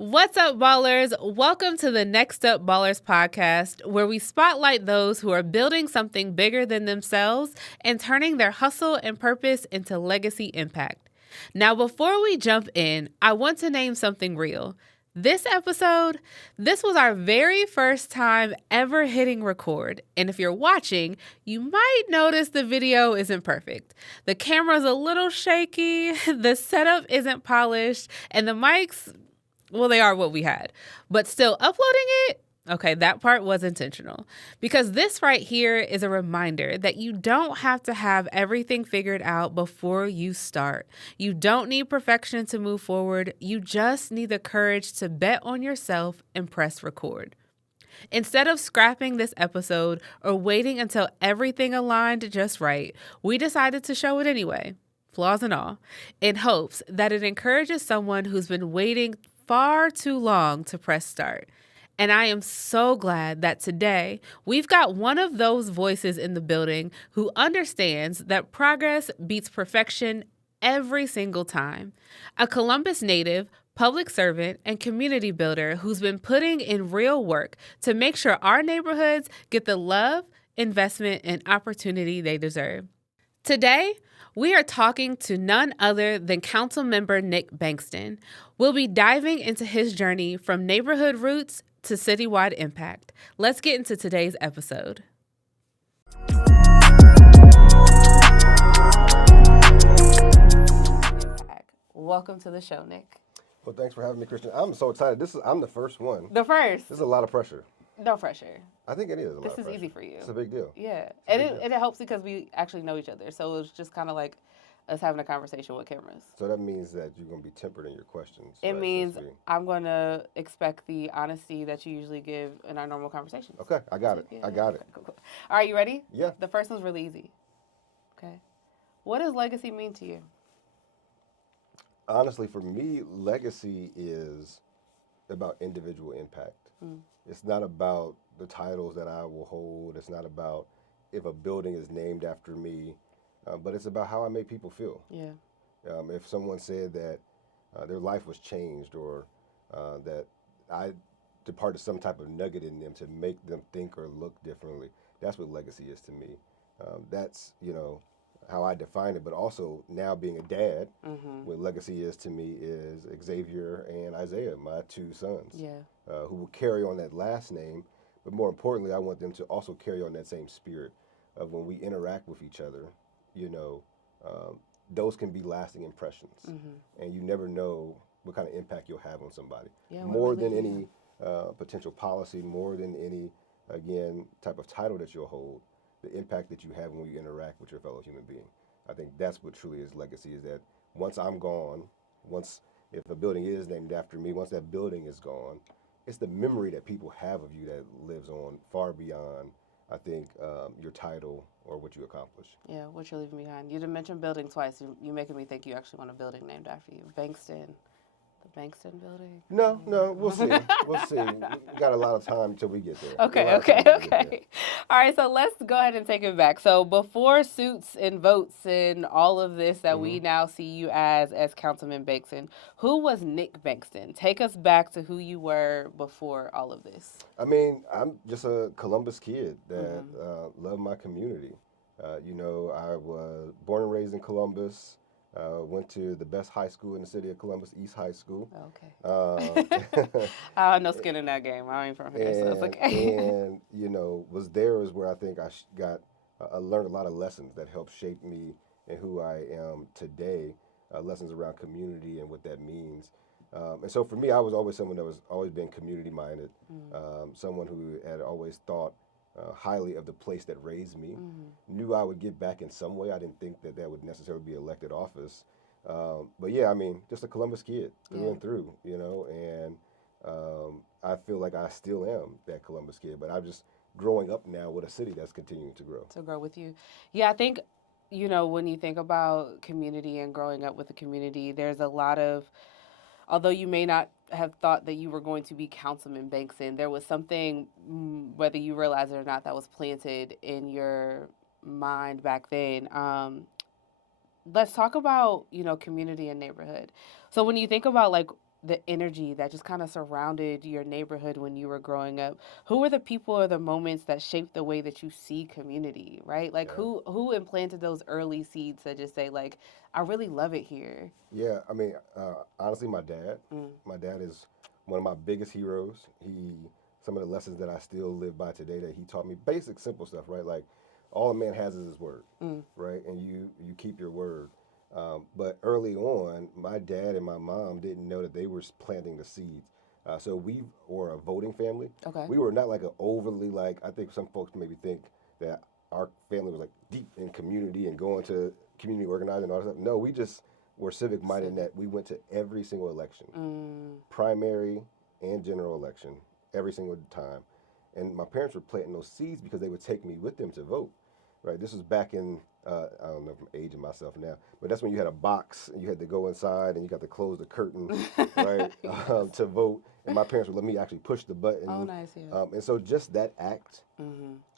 What's up, ballers? Welcome to the NxtUp Ballers Podcast, where we spotlight those who are building something bigger than themselves and turning their hustle and purpose into legacy impact. Now, before we jump in, I want to name something real. This episode, this was our very first time ever hitting record. And if you're watching, you might notice the video isn't perfect. The camera's a little shaky, the setup isn't polished, and the mics, well, they are what we had. But still, uploading it, okay, that part was intentional. Because this right here is a reminder that you don't have to have everything figured out before you start. You don't need perfection to move forward. You just need the courage to bet on yourself and press record. Instead of scrapping this episode or waiting until everything aligned just right, we decided to show it anyway, flaws and all, in hopes that it encourages someone who's been waiting far too long to press start. And I am so glad that today we've got one of those voices in the building who understands that progress beats perfection every single time. A Columbus native, public servant, and community builder who's been putting in real work to make sure our neighborhoods get the love, investment, and opportunity they deserve. Today, we are talking to none other than Councilmember Nick Bankston. We'll be diving into his journey from neighborhood roots to citywide impact. Let's get into today's episode. Welcome to the show, Nick. Well, thanks for having me, Christian. I'm so excited. I'm the first one. The first. This is a lot of pressure. No pressure. I think it is a lot of pressure. This is easy for you. It's a big deal. Yeah. And it helps because we actually know each other. So it's just kind of like us having a conversation with cameras. So that means that you're going to be tempered in your questions. It means I'm going to expect the honesty that you usually give in our normal conversations. Okay, I got it. Yeah, I got it. Cool. All right, you ready? Yeah. The first one's really easy. Okay. What does legacy mean to you? Honestly, for me, legacy is about individual impact. It's not about the titles that I will hold. It's not about if a building is named after me, but it's about how I make people feel. Yeah. If someone said that their life was changed or that I departed some type of nugget in them to make them think or look differently, that's what legacy is to me. That's, how I define it, but also now being a dad, what legacy is to me is Xavier and Isaiah, my two sons, who will carry on that last name. But more importantly, I want them to also carry on that same spirit of when we interact with each other, those can be lasting impressions. And you never know what kind of impact you'll have on somebody. Yeah, more than any potential policy, more than any, again, type of title that you'll hold. The impact that you have when you interact with your fellow human being. I think that's what truly is legacy, is that once I'm gone, if a building is named after me, once that building is gone, it's the memory that people have of you that lives on far beyond, I think, your title or what you accomplish. Yeah, what you're leaving behind. You didn't mention building twice. You're making me think you actually want a building named after you. Bankston. The Bankston building? No, we'll see. We'll see. We got a lot of time until we get there. Okay. All right, so let's go ahead and take it back. So before suits and votes and all of this that we now see you as Councilman Bankston, who was Nick Bankston? Take us back to who you were before all of this. I mean, I'm just a Columbus kid that loved my community. I was born and raised in Columbus. Went to the best high school in the city of Columbus, East High School. Okay. I have no skin in that game. I ain't from here, so it's okay. And, was there is where I think I learned a lot of lessons that helped shape me and who I am today, lessons around community and what that means. And so for me, I was always someone that was always been community-minded, someone who had always thought highly of the place that raised me, knew I would give back in some way. I didn't think that would necessarily be elected office. But yeah, I mean, just a Columbus kid through and through, and I feel like I still am that Columbus kid, but I'm just growing up now with a city that's continuing to grow. To grow with you. Yeah, I think, when you think about community and growing up with the community, there's a lot of, although you may not have thought that you were going to be Councilman Bankston, there was something, whether you realize it or not, that was planted in your mind back then. Let's talk about, community and neighborhood. So when you think about, the energy that just kind of surrounded your neighborhood when you were growing up? Who were the people or the moments that shaped the way that you see community, right? Like Yeah. who implanted those early seeds that just say like, I really love it here. Yeah, I mean, honestly, my dad. Mm. My dad is one of my biggest heroes. Some of the lessons that I still live by today that he taught me, basic, simple stuff, right? Like, all a man has is his word, Mm. right? And you keep your word. But early on, my dad and my mom didn't know that they were planting the seeds. So we were a voting family. Okay. We were not like an overly like. I think some folks maybe think that our family was like deep in community and going to community organizing and all that stuff. No, we just were civic minded in that we went to every single election, primary and general election, every single time. And my parents were planting those seeds because they would take me with them to vote. Right. This was back in I don't know if I'm aging myself now, but that's when you had a box and you had to go inside and you got to close the curtain, right, to vote. And my parents would let me actually push the button. Oh, nice. Yeah. And so just that act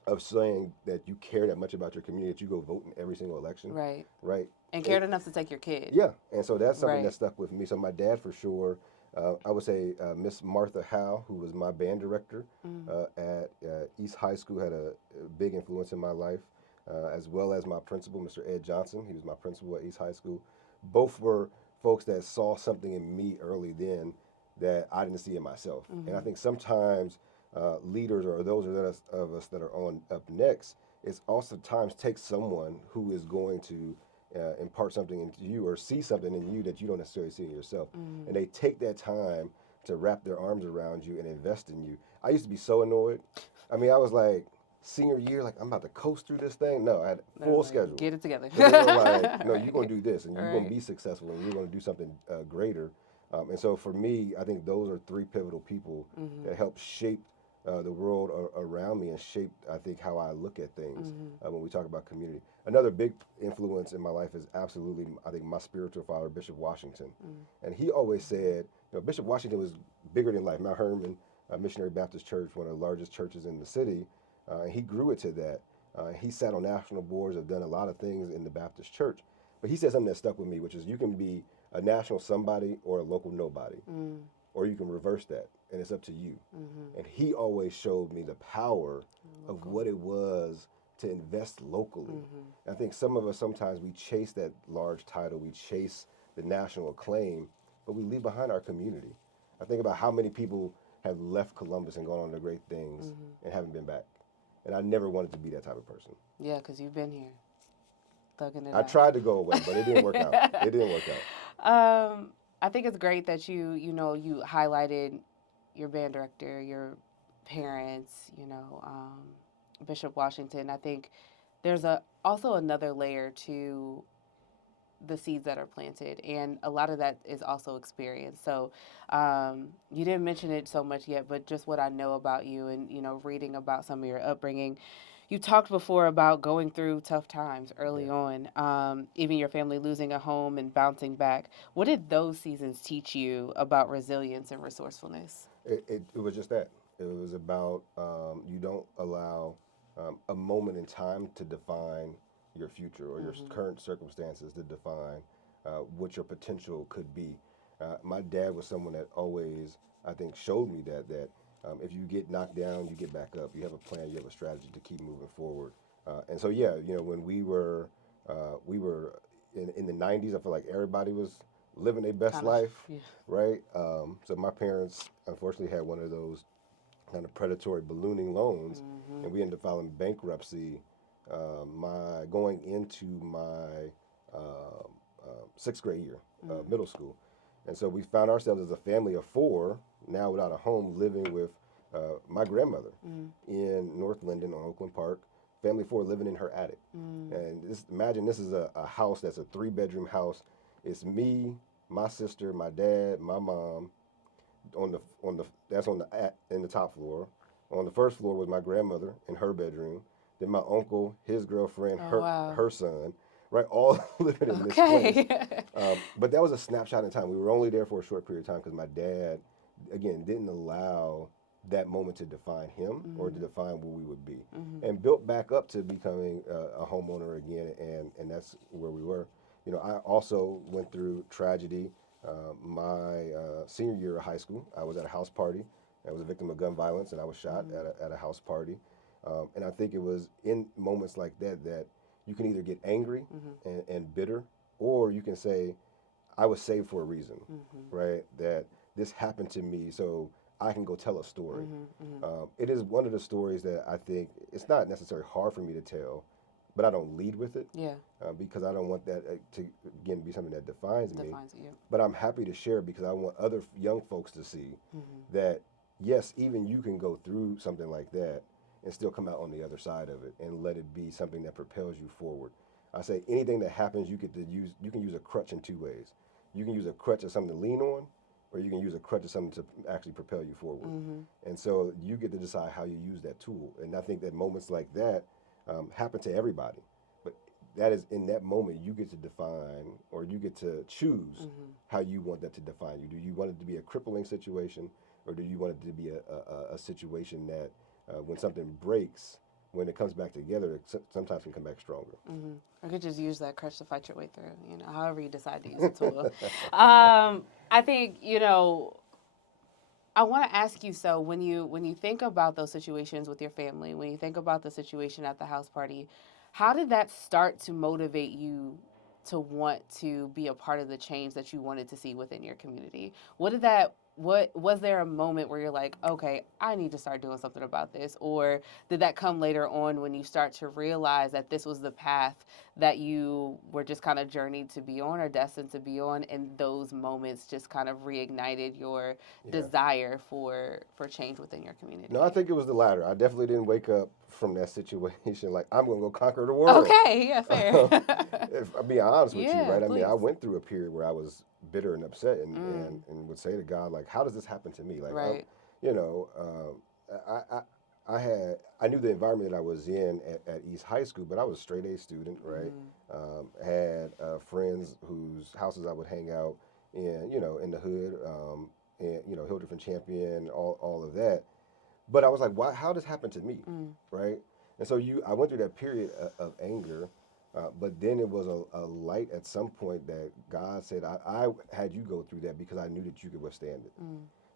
of saying that you care that much about your community that you go vote in every single election, Right. right, And cared enough to take your kid. yeah, and so that's something Right. that stuck with me. So my dad, for sure, I would say Miss Martha Howe, who was my band director at East High School, had a big influence in my life, as well as my principal, Mr. Ed Johnson. He was my principal at East High School. Both were folks that saw something in me early then that I didn't see in myself. And I think sometimes leaders or those of us that are on up next, it's also times take someone who is going to impart something into you or see something in you that you don't necessarily see in yourself. And they take that time to wrap their arms around you and invest in you. I used to be so annoyed. I mean, I was like, senior year, like, I'm about to coast through this thing. No, I had a full schedule. Get it together. But they were like, no, you're going to do this, and you're going Right. to be successful, and you're going to do something greater. And so for me, I think those are three pivotal people that help shape the world around me and shape, I think, how I look at things when we talk about community. Another big influence in my life is absolutely, I think, my spiritual father, Bishop Washington. And he always said, Bishop Washington was bigger than life. Mount Hermon Missionary Baptist Church, one of the largest churches in the city, he grew it to that. He sat on national boards, have done a lot of things in the Baptist church. But he said something that stuck with me, which is you can be a national somebody or a local nobody. Or you can reverse that, and it's up to you. And he always showed me the power of what it was to invest locally. I think some of us, sometimes we chase that large title, we chase the national acclaim, but we leave behind our community. I think about how many people have left Columbus and gone on to great things and haven't been back. And I never wanted to be that type of person. Yeah, because you've been here, thugging it I out. tried to go away, but it didn't work out. It didn't work out. I think it's great that you highlighted your band director, your parents, Bishop Washington. I think there's also another layer to the seeds that are planted, and a lot of that is also experience. So you didn't mention it so much yet, but just what I know about you and reading about some of your upbringing. You talked before about going through tough times early on, even your family losing a home and bouncing back. What did those seasons teach you about resilience and resourcefulness? It was just that. It was about you don't allow a moment in time to define your future or your current circumstances to define what your potential could be. My dad was someone that always, I think, showed me that if you get knocked down, you get back up. You have a plan, you have a strategy to keep moving forward. And so, when we were in the 90s, I feel like everybody was living their best life, right? So my parents, unfortunately, had one of those kind of predatory ballooning loans, and we ended up filing bankruptcy going into my sixth grade year, middle school. And so we found ourselves as a family of four, now without a home, living with my grandmother in North Linden on Oakland Park. Family of four living in her attic. And imagine this is a house that's a 3-bedroom house. It's me, my sister, my dad, my mom. In the top floor. On the first floor was my grandmother in her bedroom. Then my uncle, his girlfriend, her son, right? All living in this place. But that was a snapshot in time. We were only there for a short period of time because my dad, again, didn't allow that moment to define him or to define where we would be. And built back up to becoming a homeowner again, and that's where we were. I also went through tragedy My senior year of high school, I was at a house party. I was a victim of gun violence, and I was shot at a house party. And I think it was in moments like that that you can either get angry and bitter, or you can say, I was saved for a reason, right? That this happened to me, so I can go tell a story. It is one of the stories that I think it's not necessarily hard for me to tell, but I don't lead with it. Yeah. Because I don't want that to, again, be something that defines me. Defines you. But I'm happy to share because I want other young folks to see that, yes, even you can go through something like that and still come out on the other side of it and let it be something that propels you forward. I say anything that happens, you can use a crutch in two ways. You can use a crutch as something to lean on, or you can use a crutch as something to actually propel you forward. And so you get to decide how you use that tool. And I think that moments like that happen to everybody. But that is, in that moment, you get to define, or you get to choose how you want that to define you. Do you want it to be a crippling situation, or do you want it to be a situation that when something breaks, when it comes back together, it sometimes can come back stronger. Or could just use that crutch to fight your way through, however you decide to use the tool. I think, I want to ask you, so when you think about those situations with your family, when you think about the situation at the house party, how did that start to motivate you to want to be a part of the change that you wanted to see within your community? What was there a moment where you're like, okay, I need to start doing something about this? Or did that come later on when you start to realize that this was the path that you were just kind of journeyed to be on or destined to be on, and those moments just kind of reignited your desire for change within your community? No, I think it was the latter. I definitely didn't wake up from that situation like, I'm going to go conquer the world. Okay, yeah, fair. If I'm being honest with you, right? Please. I mean, I went through a period where I was bitter and upset and would say to God, like, how does this happen to me? Like, right. I knew the environment that I was in at East High School, but I was a straight A student, right? Had friends whose houses I would hang out in, in the hood, and, Hildreth and Champion, all of that. But I was like, why? How does this happen to me, right? And so I went through that period of anger, but then it was a light at some point that God said, I had you go through that because I knew that you could withstand it,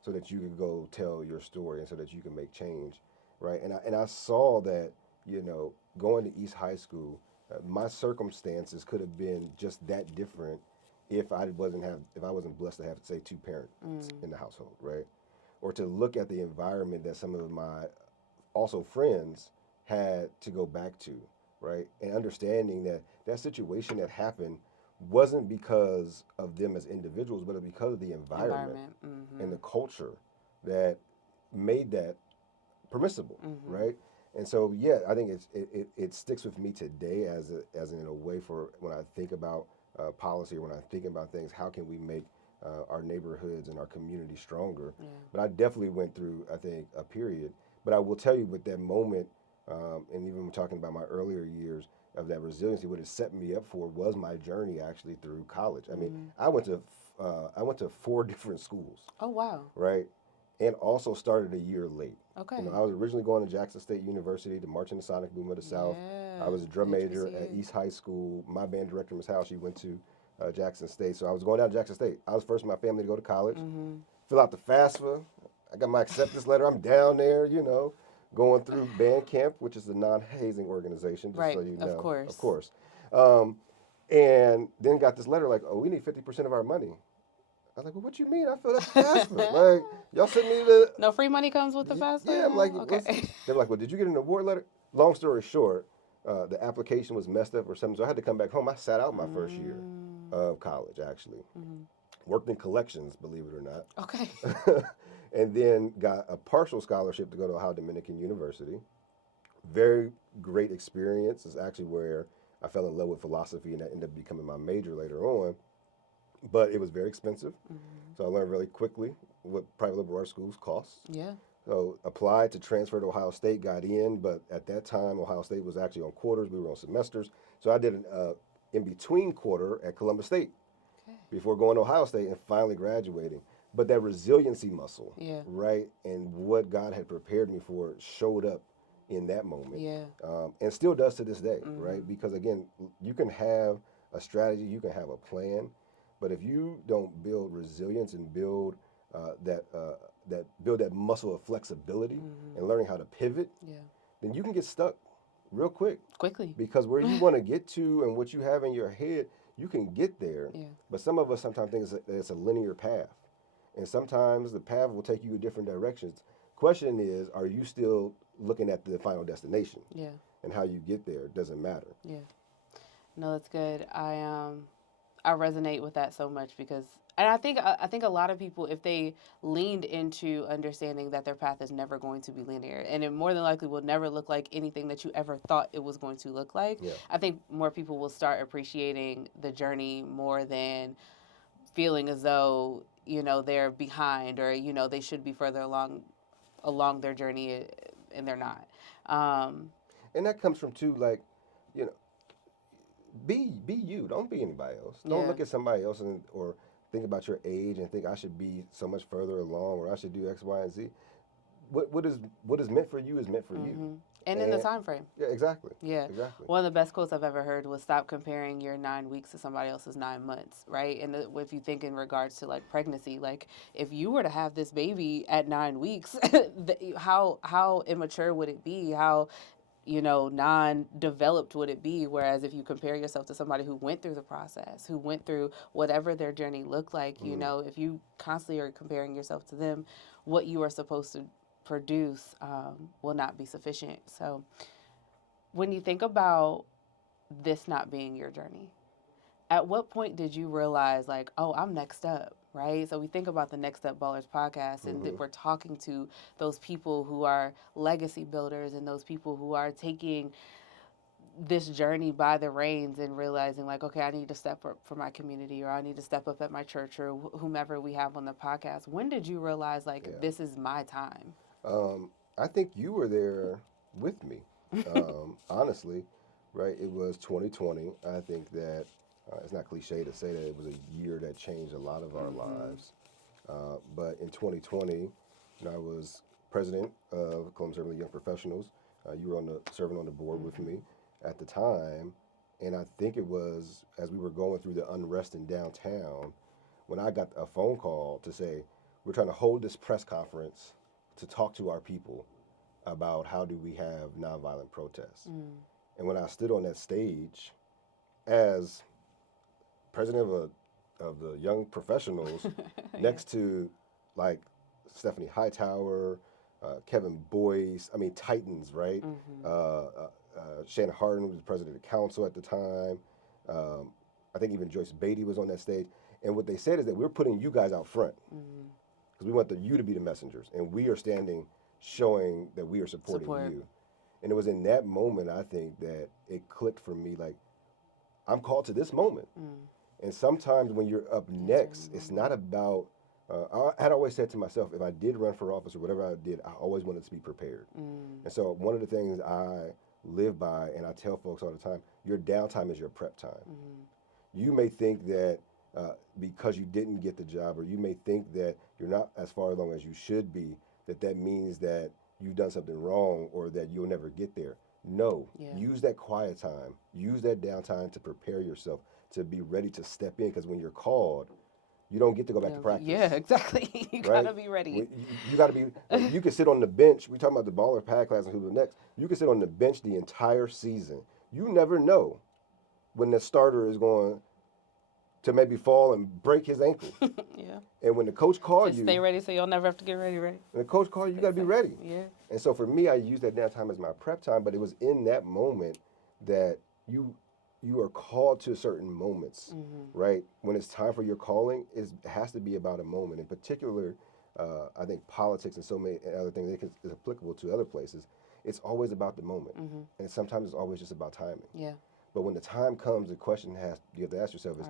so that you could go tell your story and so that you can make change, right? And I saw that, going to East High School, my circumstances could have been just that different if I wasn't blessed to have, say, two parents in the household, right? Or to look at the environment that some of my also friends had to go back to, right? And understanding that that situation that happened wasn't because of them as individuals, but because of the environment. And the culture that made that permissible, right? And so, yeah, I think it sticks with me today as in a way for when I think about policy, or when I think about things, how can we make our neighborhoods and our community stronger? But I definitely went through, I think, a period. But I will tell you, with that moment, and even talking about my earlier years of that resiliency, what it set me up for was my journey actually through college. I mean, I went to 4 different schools. Oh, wow. Right, and also started a year late. Okay. I was originally going to Jackson State University to march in the Sonic Boom of the South. I was a drum major at East High School. My band director, Ms. Howe, she went to Jackson State. So I was going down to Jackson State. I was first in my family to go to college. Fill out the FAFSA. I got my acceptance letter. I'm down there, going through band camp, which is the non-hazing organization, just so you know. Of course. And then got this letter like, oh, we need 50% of our money. I was like, well, what you mean? I filled out the FAFSA. Like, y'all sent me the... No free money comes with the FAFSA? Yeah, I'm like, okay. They were like, well, did you get an award letter? Long story short, the application was messed up or something, so I had to come back home. I sat out my first year of college, actually. Worked in collections, believe it or not. Okay. And then got a partial scholarship to go to Ohio Dominican University. Very great experience. It's actually where I fell in love with philosophy, and that ended up becoming my major later on. But it was very expensive, so I learned really quickly what private liberal arts schools cost. Yeah. So applied to transfer to Ohio State, got in, but at that time, Ohio State was actually on quarters. We were on semesters. So I did an in-between quarter at Columbus State before going to Ohio State and finally graduating. But that resiliency muscle, right, and what God had prepared me for showed up in that moment. And still does to this day, right? Because, again, you can have a strategy, you can have a plan, But if you don't build resilience and build that muscle of flexibility and learning how to pivot, then you can get stuck real quickly. Because where you want to get to and what you have in your head, you can get there. Yeah. But some of us sometimes think it's a linear path, and sometimes the path will take you in different directions. Question is, are you still looking at the final destination? Yeah. And how you get there doesn't matter. Yeah. No, that's good. I resonate with that so much because, and I think a lot of people, if they leaned into understanding that their path is never going to be linear, and it more than likely will never look like anything that you ever thought it was going to look like, I think more people will start appreciating the journey more than feeling as though, they're behind, or, they should be further along their journey, and they're not. And that comes from too, like, you know, be you. Don't be anybody else. Don't look at somebody else or think about your age and think I should be so much further along or I should do X, Y, and Z. What is meant for you is meant for you. And in the time frame. Yeah, exactly. Yeah. Exactly. One of the best quotes I've ever heard was stop comparing your 9 weeks to somebody else's 9 months, right? And if you think in regards to like pregnancy, like if you were to have this baby at 9 weeks, how immature would it be? How non-developed would it be? Whereas if you compare yourself to somebody who went through the process, who went through whatever their journey looked like, if you constantly are comparing yourself to them, what you are supposed to produce will not be sufficient. So when you think about this not being your journey, at what point did you realize like, oh, I'm next up? Right? So we think about the NxtUp Ballers podcast and that we're talking to those people who are legacy builders and those people who are taking this journey by the reins and realizing like, okay, I need to step up for my community, or I need to step up at my church, or whomever we have on the podcast. When did you realize like, this is my time? I think you were there with me, honestly, right? It was 2020. I think that it's not cliche to say that it was a year that changed a lot of our lives. But in 2020, I was president of Councilmember Young Professionals. You were serving on the board with me at the time. And I think it was as we were going through the unrest in downtown when I got a phone call to say, we're trying to hold this press conference to talk to our people about how do we have nonviolent protests. And when I stood on that stage as president of the Young Professionals next to like Stephanie Hightower, Kevin Boyce, Titans, right? Shannon Hardin was the president of the council at the time. I think even Joyce Beatty was on that stage. And what they said is that we're putting you guys out front because we want you to be the messengers. And we are standing showing that we are supporting you. And it was in that moment, I think, that it clicked for me, like, I'm called to this moment. And sometimes when you're up next, it's not about, I had always said to myself, if I did run for office or whatever I did, I always wanted to be prepared. And so one of the things I live by, and I tell folks all the time, your downtime is your prep time. You may think that because you didn't get the job, or you may think that you're not as far along as you should be, that means that you've done something wrong or that you'll never get there. No, use that quiet time, use that downtime to prepare yourself to be ready to step in, because when you're called, you don't get to go back to practice. Yeah, exactly. You gotta be ready. You gotta be. You can sit on the bench. We talking about the baller pad class and who's next. You can sit on the bench the entire season. You never know when the starter is going to maybe fall and break his ankle. And when the coach calls you, stay ready so you'll never have to get ready, right? When the coach calls you, you gotta be ready. Yeah. And so for me, I use that downtime as my prep time. But it was in that moment that you are called to certain moments, right? When it's time for your calling, it has to be about a moment. In particular, I think politics and so many other things is applicable to other places. It's always about the moment, and sometimes it's always just about timing. Yeah. But when the time comes, the question you have to ask yourself is,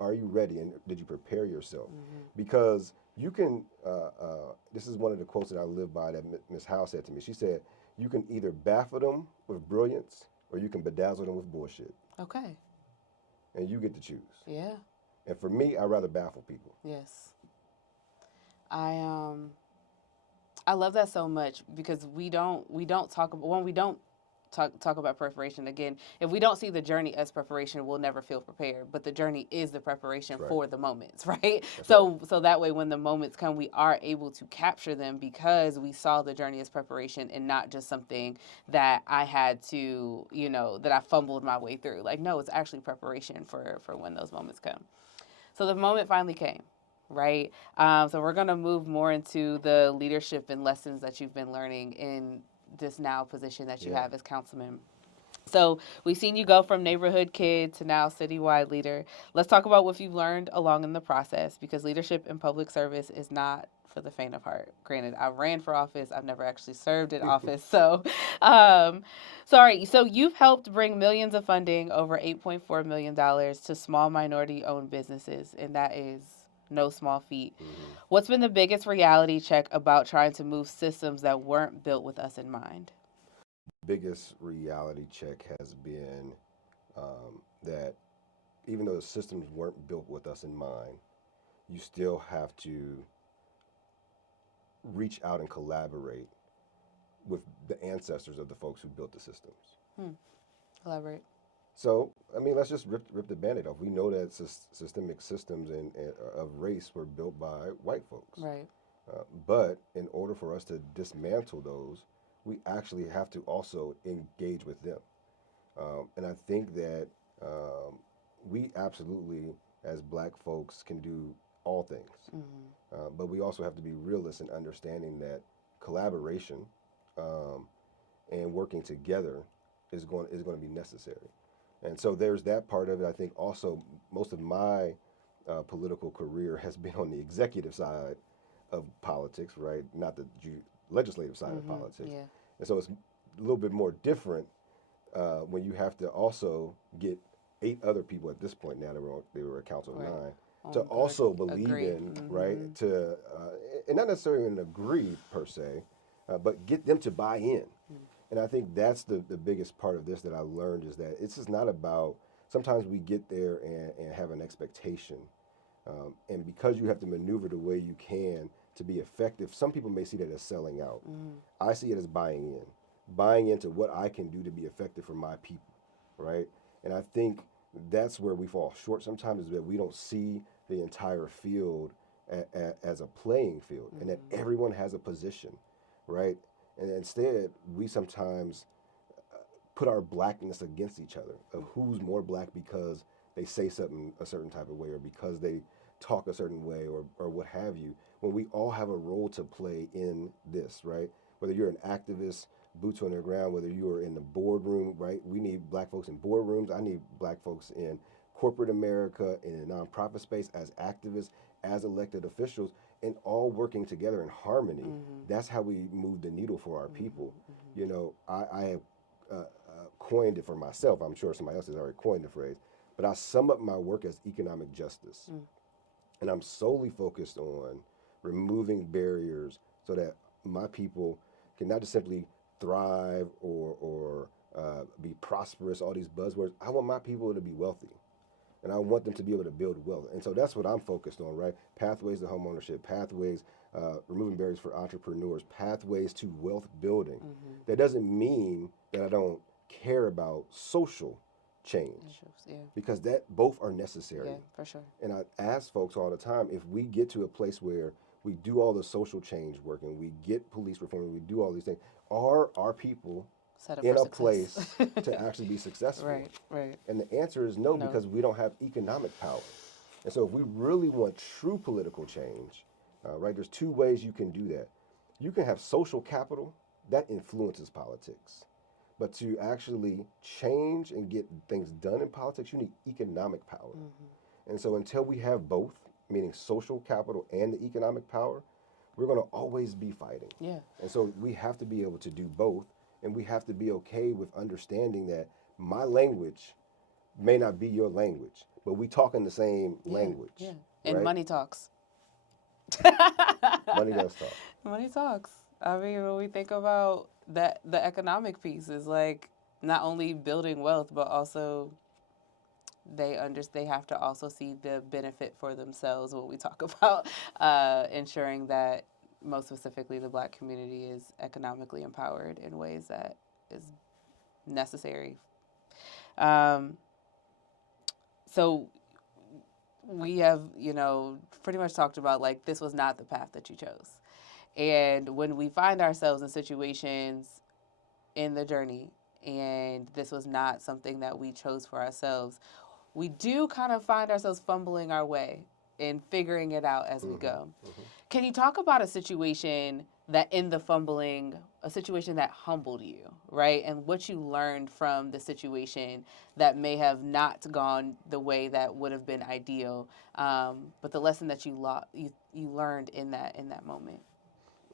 are you ready, and did you prepare yourself? Because you can. This is one of the quotes that I live by that Ms. Howe said to me. She said, "You can either baffle them with brilliance, or you can bedazzle them with bullshit." Okay. And you get to choose. Yeah. And for me, I'd rather baffle people. Yes. I love that so much because we don't talk talk about preparation again. If we don't see the journey as preparation, we'll never feel prepared. But the journey is the preparation for the moments, right? So that way, when the moments come, we are able to capture them because we saw the journey as preparation and not just something that I had to, that I fumbled my way through. Like, no, it's actually preparation for when those moments come. So the moment finally came. Right. So we're going to move more into the leadership and lessons that you've been learning in this now position that you have as councilman. So we've seen you go from neighborhood kid to now citywide leader. Let's talk about what you've learned along in the process, because leadership in public service is not for the faint of heart. Granted, I ran for office. I've never actually served in office. So, sorry. So you've helped bring millions of funding, over $8.4 million, to small minority-owned businesses, and that is no small feat. What's been the biggest reality check about trying to move systems that weren't built with us in mind? Biggest reality check has been that even though the systems weren't built with us in mind, you still have to reach out and collaborate with the ancestors of the folks who built the systems. Elaborate. So, I mean, let's just rip the Band-Aid off. We know that systemic systems of race were built by white folks. Right. But in order for us to dismantle those, we actually have to also engage with them. And I think that we absolutely, as black folks, can do all things. But we also have to be realists in understanding that collaboration and working together is going to be necessary. And so there's that part of it. I think also most of my political career has been on the executive side of politics, right? Not the legislative side of politics. Yeah. And so it's a little bit more different when you have to also get 8 other people at this point, now they were a council of 9, to also believe in, right? To and not necessarily even agree per se, but get them to buy in. And I think that's the biggest part of this that I learned, is that it's just not about, sometimes we get there and have an expectation. And because you have to maneuver the way you can to be effective, some people may see that as selling out. I see it as buying into what I can do to be effective for my people, right? And I think that's where we fall short sometimes, is that we don't see the entire field as a playing field, and that everyone has a position, right? And instead, we sometimes put our blackness against each other, of who's more black because they say something a certain type of way, or because they talk a certain way, or what have you, when we all have a role to play in this, right? Whether you're an activist, boots on the ground, whether you are in the boardroom, right? We need black folks in boardrooms. I need black folks in corporate America, in the nonprofit space, as activists, as elected officials, and all working together in harmony. That's how we move the needle for our people. You know, I have coined it for myself. I'm sure somebody else has already coined the phrase, but I sum up my work as economic justice. And I'm solely focused on removing barriers so that my people can not just simply thrive or be prosperous, all these buzzwords. I want my people to be wealthy, and I want them to be able to build wealth. And so that's what I'm focused on, right? Pathways to home ownership, pathways, removing barriers for entrepreneurs, pathways to wealth building. That doesn't mean that I don't care about social change, because that both are necessary. Yeah, for sure. And I ask folks all the time, if we get to a place where we do all the social change work and we get police reform and we do all these things, are our people in a place to actually be successful? Right. And the answer is no, because we don't have economic power. And so if we really want true political change, right, there's 2 ways you can do that. You can have social capital that influences politics. But to actually change and get things done in politics, you need economic power. And so until we have both, meaning social capital and the economic power, we're going to always be fighting. Yeah. And so we have to be able to do both, and we have to be okay with understanding that my language may not be your language, but we talk in the same language. Yeah. And right? money talks. Money does talk. Money talks. I mean, when we think about that, the economic piece is like not only building wealth, but also they have to also see the benefit for themselves when we talk about ensuring that, most specifically, the Black community is economically empowered in ways that is necessary. Um, so we have, pretty much talked about like this was not the path that you chose. And when we find ourselves in situations in the journey and this was not something that we chose for ourselves, we do kind of find ourselves fumbling our way and figuring it out as we go. Can you talk about a situation that in the fumbling, a situation that humbled you, right? And what you learned from the situation that may have not gone the way that would have been ideal, but the lesson that you learned in that moment.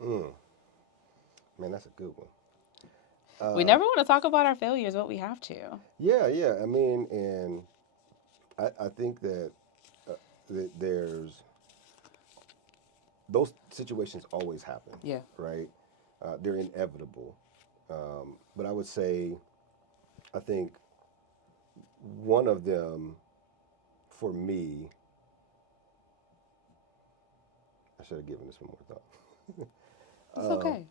Man, that's a good one. We never want to talk about our failures, but we have to. Yeah. I mean, and I think that there's those situations always happen. Yeah. Right. They're inevitable. But I would say, I think one of them, for me, I should have given this one more thought. It's okay.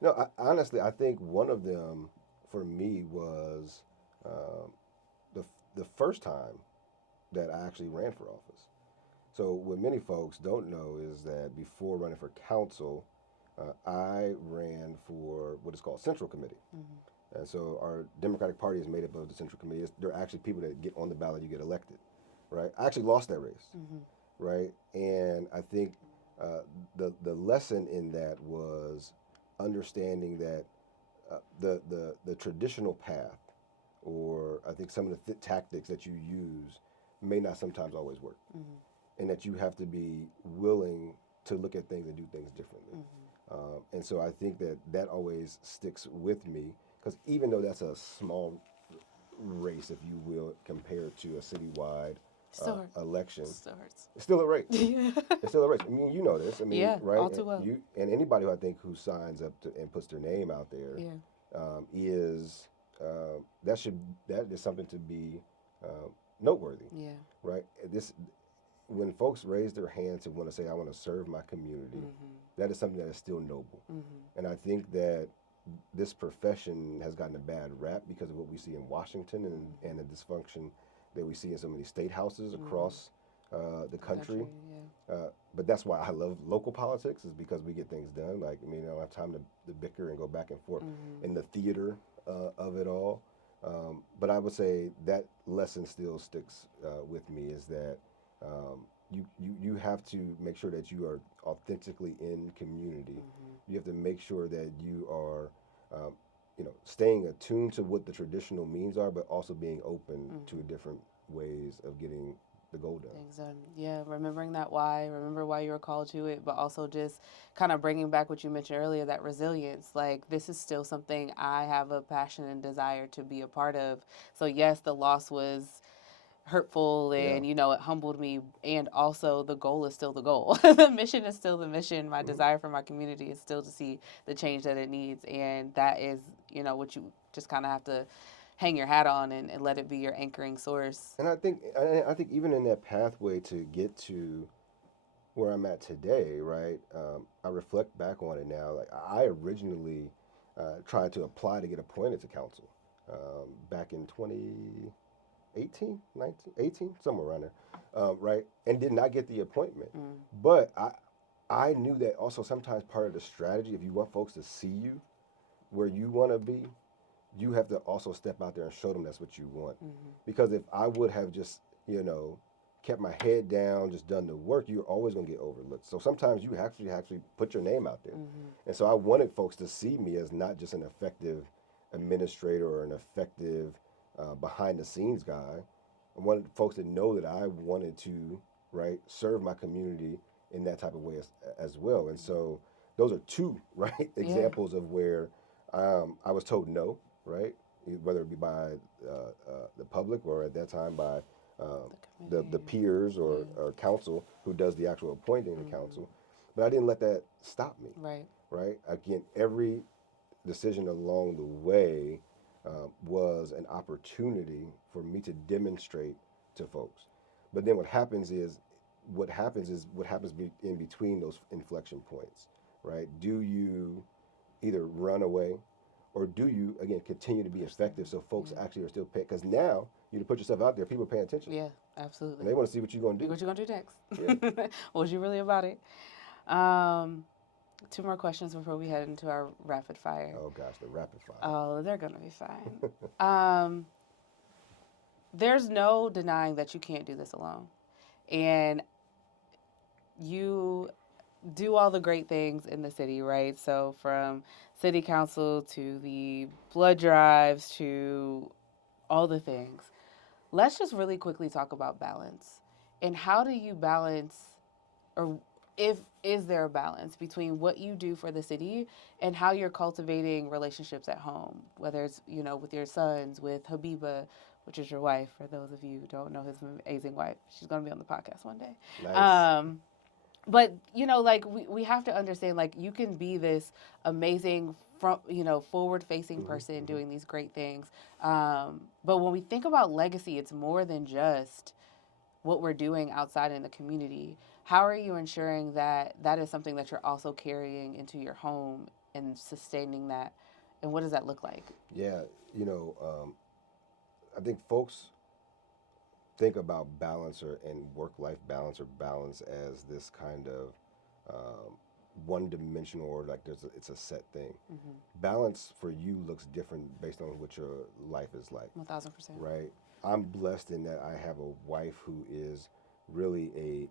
No, honestly, I think one of them for me was the first time that I actually ran for office. So what many folks don't know is that before running for council, I ran for what is called Central Committee. And so our Democratic Party is made up of the Central Committee. There are actually people that get on the ballot, you get elected, right? I actually lost that race, right? And I think the lesson in that was understanding that the traditional path, or I think some of the tactics that you use, may not sometimes always work, and that you have to be willing to look at things and do things differently. And so I think that always sticks with me, because even though that's a small race, if you will, compared to a citywide election, it's still a race. Yeah. It's still a race. I mean, you know this. I mean, Yeah, right? all too well. And anybody who I think who signs up and puts their name out there, is that is something to be noteworthy. Yeah. Right. When folks raise their hands and want to say, "I want to serve my community," that is something that is still noble. And I think that this profession has gotten a bad rap because of what we see in Washington and the dysfunction that we see in so many state houses across the country. But that's why I love local politics, is because we get things done. Like, I mean, I don't have time to bicker and go back and forth in the theater of it all. But I would say that lesson still sticks with me, is that you have to make sure that you are authentically in community. You have to make sure that you are staying attuned to what the traditional means are, but also being open to different ways of getting the goal done. Yeah, remembering remember why you were called to it, but also just kind of bringing back what you mentioned earlier, that resilience. Like, this is still something I have a passion and desire to be a part of. So yes, the loss was hurtful and it humbled me, and also the goal is still the goal. The mission is still the mission. My desire for my community is still to see the change that it needs, and that is what you just kind of have to hang your hat on and let it be your anchoring source. And I think even in that pathway to get to where I'm at today, right? I reflect back on it now. Like, I originally tried to apply to get appointed to council back in 2018, 19, 18, somewhere around there, right? And did not get the appointment. But I knew that also sometimes part of the strategy, if you want folks to see you where you want to be, you have to also step out there and show them that's what you want. Because if I would have just, kept my head down, just done the work, you're always going to get overlooked. So sometimes you actually put your name out there. And so I wanted folks to see me as not just an effective administrator or an effective behind the scenes guy. I wanted folks to know that I wanted to, right, serve my community in that type of way as well. And so those are two, right, examples of where I was told no, right, whether it be by the public or at that time by the peers or council who does the actual appointing of the council. But I didn't let that stop me. Right. Again, every decision along the way was an opportunity for me to demonstrate to folks. But then what happens in between those inflection points, right? Do you either run away, or do you, again, continue to be effective so folks actually are still paying? Because now you put yourself out there, people are paying attention. Yeah, absolutely. And they want to see what you're going to do. What you going to do next? Yeah. Was you really about it? 2 more questions before we head into our rapid fire. Oh, gosh, the rapid fire. Oh, they're going to be fine. There's no denying that you can't do this alone. And you do all the great things in the city, right? So from city council to the blood drives to all the things. Let's just really quickly talk about balance. And how do you balance, or is there a balance between what you do for the city and how you're cultivating relationships at home, whether it's, with your sons, with Habiba, which is your wife, for those of you who don't know his amazing wife. She's going to be on the podcast one day. Nice. But, we have to understand, you can be this amazing, forward-facing person doing these great things. But when we think about legacy, it's more than just what we're doing outside in the community. How are you ensuring that that is something that you're also carrying into your home and sustaining that? And what does that look like? Yeah, I think folks think about balance and work-life balance or balance as this kind of one-dimensional, or it's a set thing. Mm-hmm. Balance for you looks different based on what your life is like. 1,000%. Right? I'm blessed in that I have a wife who is really a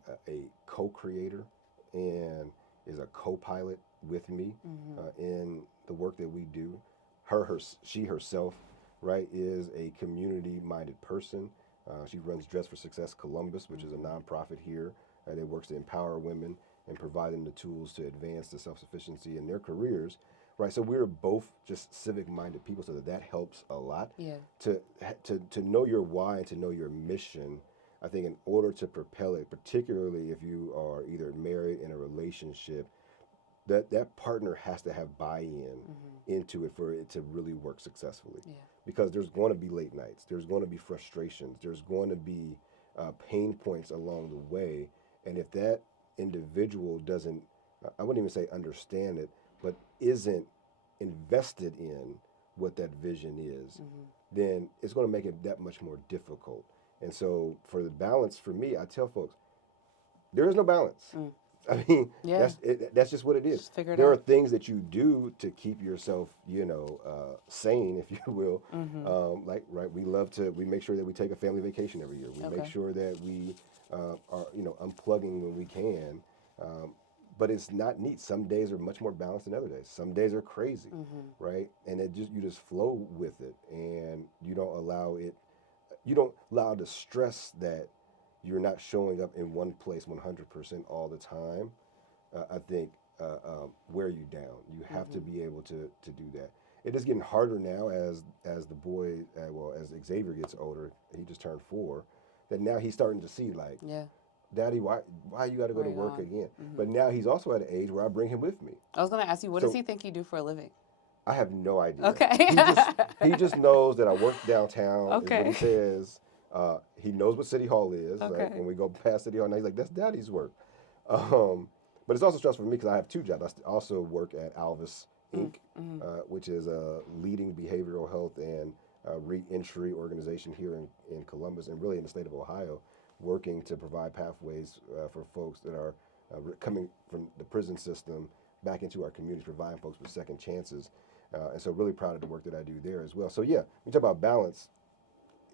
co-creator and is a co-pilot with me in the work that we do. She herself, right, is a community-minded person. She runs Dress for Success Columbus, which is a nonprofit here that works to empower women and provide them the tools to advance the self-sufficiency in their careers. Right, so we're both just civic-minded people, so that helps a lot. Yeah. To know your why and to know your mission, I think in order to propel it, particularly if you are either married in a relationship, that partner has to have buy-in into it for it to really work successfully. Yeah. Because there's going to be late nights, there's going to be frustrations, there's going to be pain points along the way, and if that individual doesn't, I wouldn't even say understand it, but isn't invested in what that vision is, then it's going to make it that much more difficult. And so for the balance, for me, I tell folks, there is no balance. I mean, that's just what it is. There are things that you do to keep yourself, sane, if you will. We make sure that we take a family vacation every year. We make sure that we are, unplugging when we can. But it's not neat. Some days are much more balanced than other days. Some days are crazy, right? And you just flow with it, and you don't allow the stress that you're not showing up in one place 100% all the time. I think wear you down. You have to be able to do that. It is getting harder now as the boy, as Xavier gets older. He just turned 4. That now he's starting to see Daddy, why you got to go to work again? But now he's also at an age where I bring him with me. I was going to ask you, what does he think you do for a living? I have no idea. Okay. He just knows that I work downtown. Okay. Is what he says. He knows what City Hall is. Okay. Like when we go past City Hall, now he's like, that's Daddy's work. But it's also stressful for me because I have 2 jobs. I also work at Alvis Inc., which is a leading behavioral health and re-entry organization here in Columbus and really in the state of Ohio, working to provide pathways for folks that are coming from the prison system back into our communities, providing folks with second chances. And so really proud of the work that I do there as well. So yeah, we talk about balance.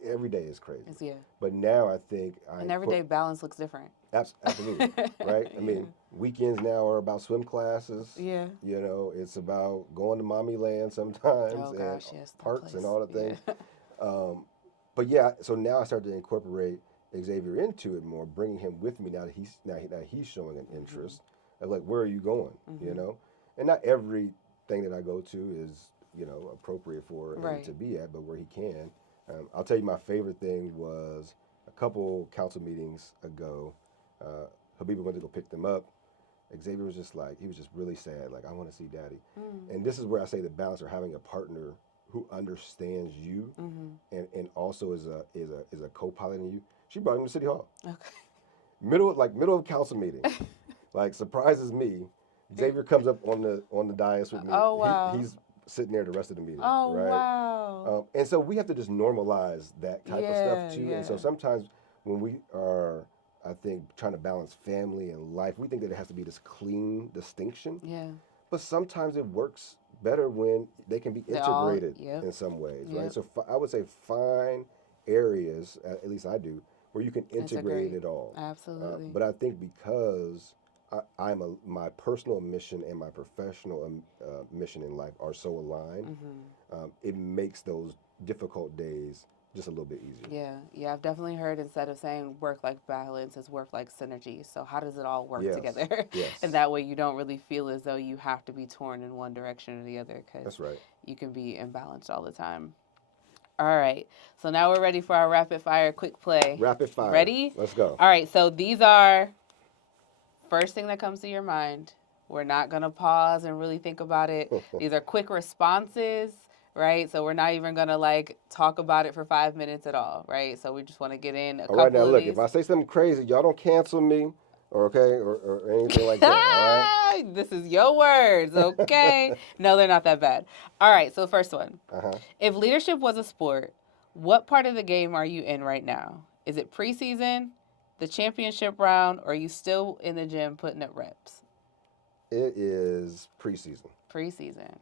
Every day is crazy. But now I think everyday balance looks different. Absolutely, right? I mean, weekends now are about swim classes. Yeah. It's about going to mommy land sometimes parks and all the things. But yeah, so now I start to incorporate Xavier into it more, bringing him with me now that he's showing an interest. Of where are you going? And not everything that I go to is appropriate for him to be at, but where he can. I'll tell you, my favorite thing was a couple council meetings ago. Habiba went to go pick them up. Xavier was just he was just really sad. I want to see Daddy. And this is where I say the balance of having a partner who understands you and also is a co-pilot in you. She brought him to City Hall. Okay. Middle of council meeting. Surprises me. Xavier comes up on the dais with me. Oh, wow. He's sitting there the rest of the meeting. Oh, right? wow. And so we have to just normalize that type of stuff too. Yeah. And so sometimes when we are, I think, trying to balance family and life, we think that it has to be this clean distinction. Yeah. But sometimes it works better when they can be integrated Yep. in some ways, Yep. right? So I would say find areas, at least I do, where you can integrate it all. Absolutely. But I think because my personal mission and my professional mission in life are so aligned, it makes those difficult days just a little bit easier. Yeah. I've definitely heard instead of saying work-life balance, it's work-life synergy. So how does it all work Yes. together? Yes. And that way you don't really feel as though you have to be torn in one direction or the other, because That's right. you can be imbalanced all the time. All right. So now we're ready for our rapid fire quick play. Rapid fire. Ready? Let's go. All right. So these are first thing that comes to your mind. We're not going to pause and really think about it. These are quick responses, right? So we're not even going to talk about it for 5 minutes at all, right? So we just want to get in a couple All right, now of look, these. if I say something crazy, y'all don't cancel me, or anything like that, all right? This is your words, okay? No, they're not that bad. All right, so first one. If leadership was a sport, what part of the game are you in right now? Is it preseason, the championship round, or are you still in the gym putting up reps? It is preseason. Preseason.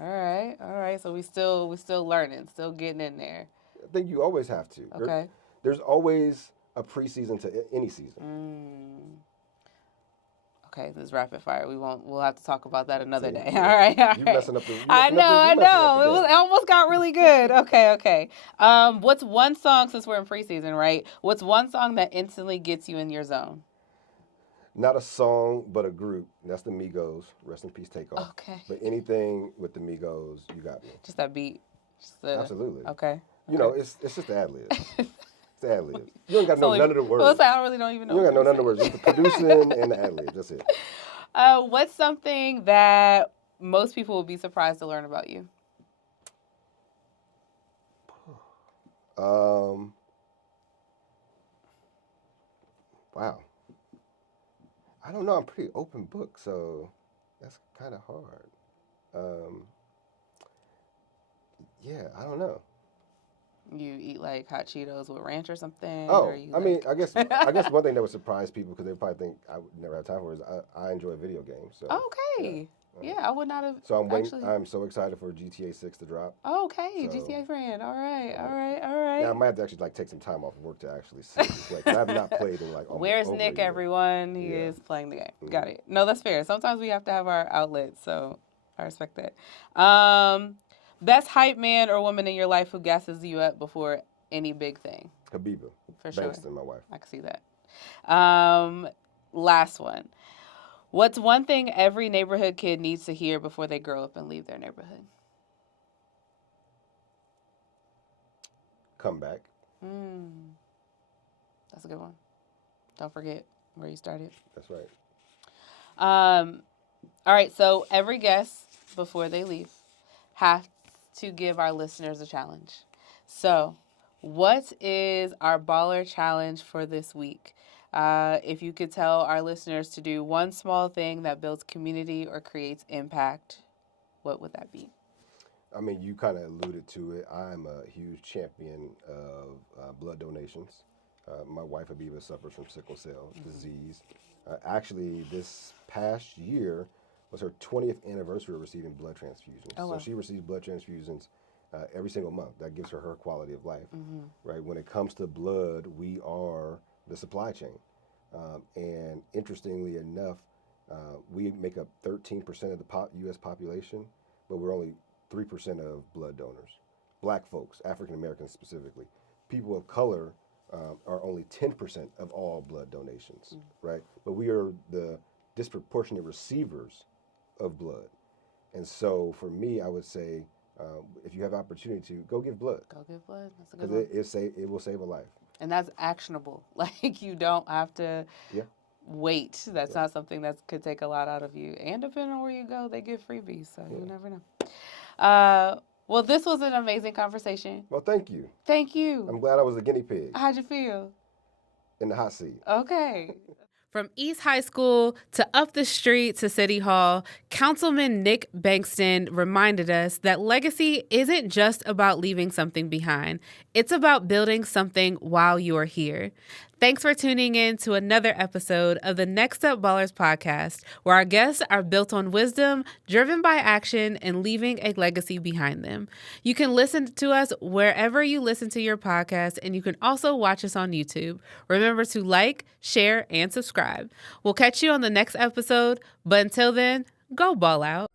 All right. So we still learning, still getting in there. I think you always have to. Okay. There's always a preseason to any season. Okay, this is rapid fire. We'll have to talk about that another day. Yeah. All right. You messing up the. I know. It almost got really good. Okay. What's one song, since we're in preseason, right? What's one song that instantly gets you in your zone? Not a song, but a group. That's the Migos. Rest in peace, Takeoff. Okay. But anything with the Migos, you got me. Just that beat. Absolutely. Okay. You know, it's just the ad-libs. It's the ad-libs. You don't got to know none of the words. Well, I really don't even know. You don't got to know none of the words. Just the producing and the ad-libs. That's it. What's something that most people would be surprised to learn about you? Wow. I don't know. I'm pretty open book, so that's kind of hard. Yeah, I don't know. You eat like hot Cheetos with ranch or something? Oh, or you I mean, I guess one thing that would surprise people, because they probably think I would never have time for it, is I enjoy video games. So okay. Yeah, I would not have. So I'm so excited for GTA 6 to drop. Okay, so, GTA friend. All right. Now I might have to actually take some time off of work to actually see it. I have not played in Where's Nick, everyone? He is playing the game. Mm-hmm. Got it. No, that's fair. Sometimes we have to have our outlets, so I respect that. Best hype man or woman in your life who gasses you up before any big thing? Habiba. For sure. Bankston, my wife. I can see that. Last one. What's one thing every neighborhood kid needs to hear before they grow up and leave their neighborhood? Come back. That's a good one. Don't forget where you started. That's right. All right, so every guest, before they leave, have to give our listeners a challenge. So, what is our baller challenge for this week? If you could tell our listeners to do one small thing that builds community or creates impact, what would that be? I mean, you kind of alluded to it. I'm a huge champion of blood donations. My wife, Habiba, suffers from sickle cell disease. Actually, this past year was her 20th anniversary of receiving blood transfusions. Oh, wow. So she receives blood transfusions every single month. That gives her quality of life, right? When it comes to blood, we are the supply chain. And interestingly enough, we make up 13% of the U.S. population, but we're only 3% of blood donors. Black folks, African Americans specifically. People of color are only 10% of all blood donations, right? But we are the disproportionate receivers of blood. And so for me, I would say, if you have opportunity to, go give blood. Go give blood. That's a good one. Because it will save a life. And that's actionable. Like, you don't have to wait. That's not something that could take a lot out of you. And depending on where you go, they get freebies, so you never know. Well, this was an amazing conversation. Well, thank you. Thank you. I'm glad I was a guinea pig. How'd you feel? In the hot seat. Okay. From East High School to up the street to City Hall, Councilman Nick Bankston reminded us that legacy isn't just about leaving something behind. It's about building something while you're here. Thanks for tuning in to another episode of the NxtUp Ballers Podcast, where our guests are built on wisdom, driven by action, and leaving a legacy behind them. You can listen to us wherever you listen to your podcast, and you can also watch us on YouTube. Remember to like, share, and subscribe. We'll catch you on the next episode, but until then, go ball out.